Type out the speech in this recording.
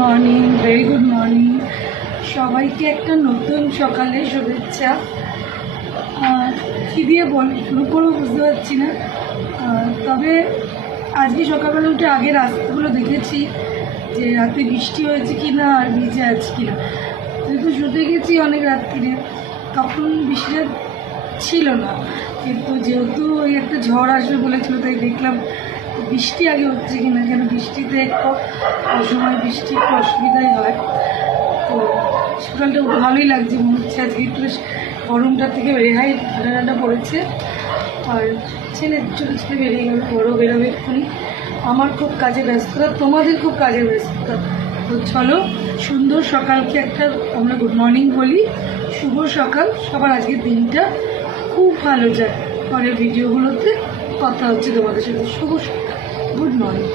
Morning, very good morning সবাইকে। একটা নতুন সকালে শুভেচ্ছা। কী দিয়ে শুরু করবো বুঝতে পারছি না। তবে আজকে সকালবেলা উঠে আগে রাস্তাগুলো দেখেছি যে রাতে বৃষ্টি হয়েছে কি না আর ভিজে আছে কি না। যেহেতু শুতে গেছি অনেক রাত্রিরে, তখন বৃষ্টিটা ছিল না, কিন্তু যেহেতু ওই একটা ঝড় আসবে বলেছিল তাই দেখলাম বৃষ্টি আগে হচ্ছে কি না। কেন বৃষ্টিতে একটু অসময় বৃষ্টি একটু অসুবিধাই হয়। তো সকালটা ভালোই লাগছে, মনে হচ্ছে আজকে একটু বেশ গরমটার থেকে রেহাই, ঠান্ডা ঠান্ডা পড়েছে। আর ছেলে ছোটো ছেলে বেরিয়ে গেল, বড়ো বেরোবে এক্ষুনি। আমার খুব কাজে ব্যস্ততা, তোমাদের খুব কাজের ব্যস্ততা। তো চলো, সুন্দর সকালকে একটা আমরা গুড মর্নিং বলি। শুভ সকাল সবার, আজকের দিনটা খুব ভালো যায়। পরের ভিডিওগুলোতে কথা হচ্ছে তোমাদের সাথে। শুভ সকাল, গুড মর্নিং।